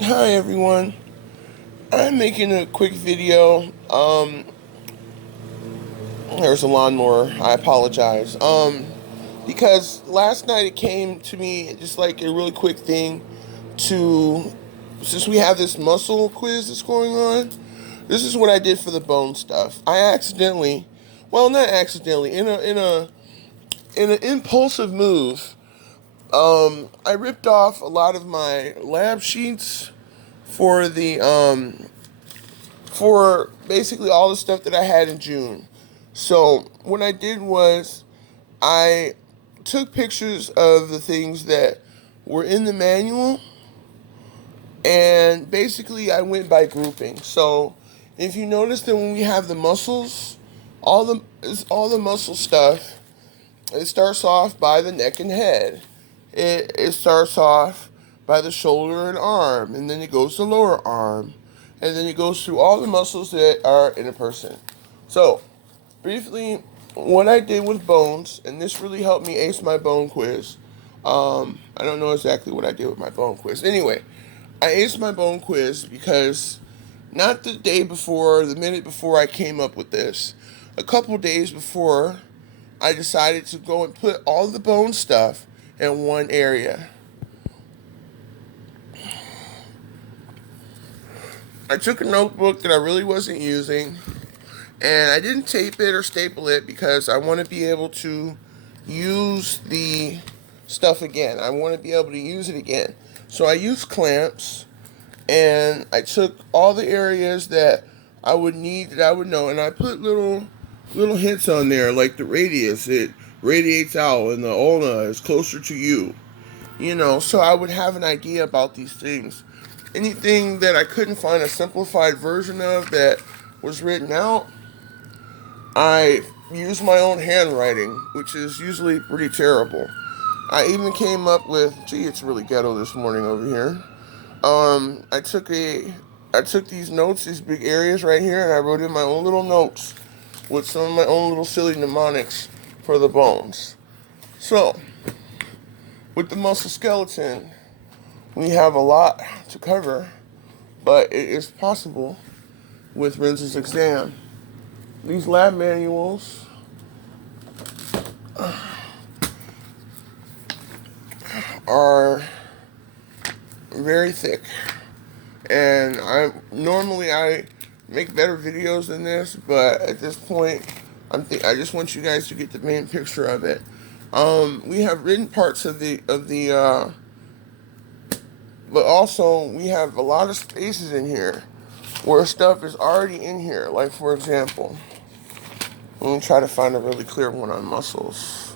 Hi everyone. I'm making a quick video. There's a lawnmower. I apologize. Because last night it came to me just like a really quick thing to since we have this muscle quiz that's going on. This is what I did for the bone stuff. I accidentally, well, not accidentally, in an impulsive move, I ripped off a lot of my lab sheets for the for basically all the stuff that I had in June. So what I did was I took pictures of the things that were in the manual, and basically I went by grouping. So if you notice that when we have the muscles, all the muscle stuff, it starts off by the neck and head. It starts off by the shoulder and arm, and then it goes to lower arm, and then it goes through all the muscles that are in a person. So, briefly, what I did with bones, and this really helped me ace my bone quiz. I don't know exactly what I did with my bone quiz. Anyway, I aced my bone quiz because not the day before, the minute before I came up with this, a couple days before, I decided to go and put all the bone stuff in one area. I took a notebook that I really wasn't using, and I didn't tape it or staple it because I want to be able to use the stuff again. I want to be able to use it again. So I used clamps, and I took all the areas that I would need, that I would know, and I put little hints on there, like the radius. It radiates out, and the ulna is closer to you. So I would have an idea about these things. Anything that I couldn't find a simplified version of that was written out, I used my own handwriting, which is usually pretty terrible. I even came up with, gee, it's really ghetto this morning over here. I took these notes, these big areas right here, and I wrote in my own little notes with some of my own little silly mnemonics for the bones. So, with the muscle skeleton, we have a lot to cover, but it is possible with Renz's exam. These lab manuals are very thick, and I make better videos than this, but at this point, I just want you guys to get the main picture of it. We have written parts of the but also we have a lot of spaces in here where stuff is already in here. Like, for example, let me try to find a really clear one on muscles.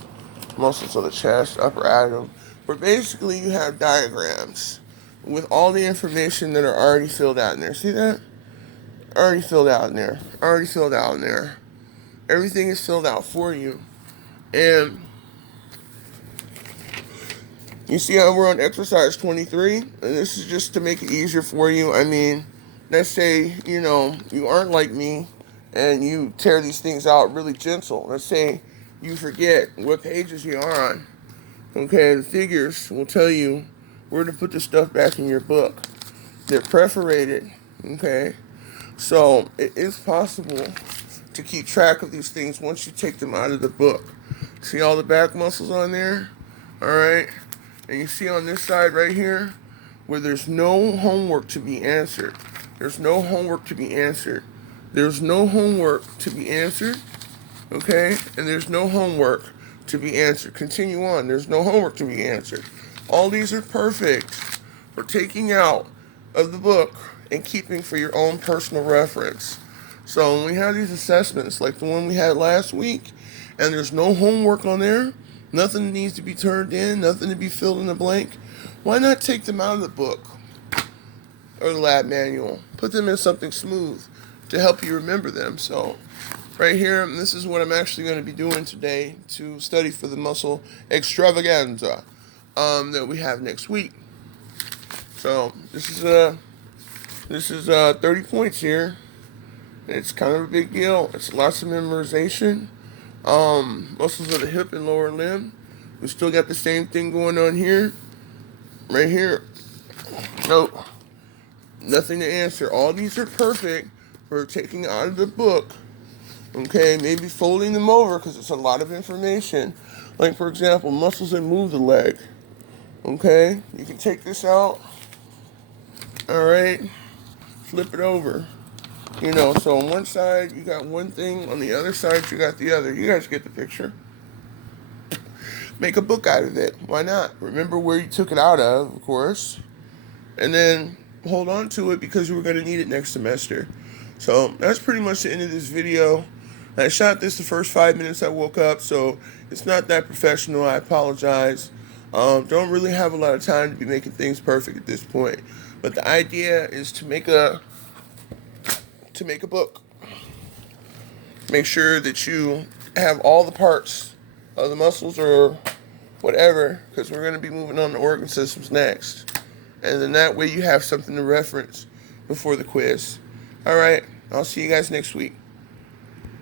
Muscles of the chest, upper abdomen. Where basically you have diagrams with all the information that are already filled out in there. See that? Already filled out in there. Already filled out in there. Everything is filled out for you. And you see how we're on exercise 23? And this is just to make it easier for you. I mean, let's say, you aren't like me and you tear these things out really gentle. Let's say you forget what pages you're on. Okay, the figures will tell you where to put the stuff back in your book. They're perforated. Okay, so it is possible to keep track of these things once you take them out of the book. See all the back muscles on there? Alright? And you see on this side right here where there's no homework to be answered. There's no homework to be answered. There's no homework to be answered. Okay? And there's no homework to be answered. Continue on. There's no homework to be answered. All these are perfect for taking out of the book and keeping for your own personal reference. So when we have these assessments, like the one we had last week, and there's no homework on there, nothing needs to be turned in, nothing to be filled in the blank, why not take them out of the book or the lab manual? Put them in something smooth to help you remember them. So right here, this is what I'm actually going to be doing today to study for the muscle extravaganza that we have next week. So this is 30 points here. It's kind of a big deal. It's lots of memorization. Muscles of the hip and lower limb. We still got the same thing going on here. Right here. Nope. Nothing to answer. All these are perfect for taking out of the book. Okay, maybe folding them over because it's a lot of information. Like, for example, muscles that move the leg. Okay, you can take this out. All right, flip it over. You know, so on one side you got one thing, on the other side you got the other. You guys get the picture. Make a book out of it. Why not? Remember where you took it out of course. And then hold on to it because you were going to need it next semester. So that's pretty much the end of this video. I shot this the first 5 minutes I woke up, so it's not that professional. I apologize. Don't really have a lot of time to be making things perfect at this point. But the idea is to make a book. Make sure that you have all the parts of the muscles or whatever, because we're going to be moving on to organ systems next. And then that way you have something to reference before the quiz. All right, I'll see you guys next week.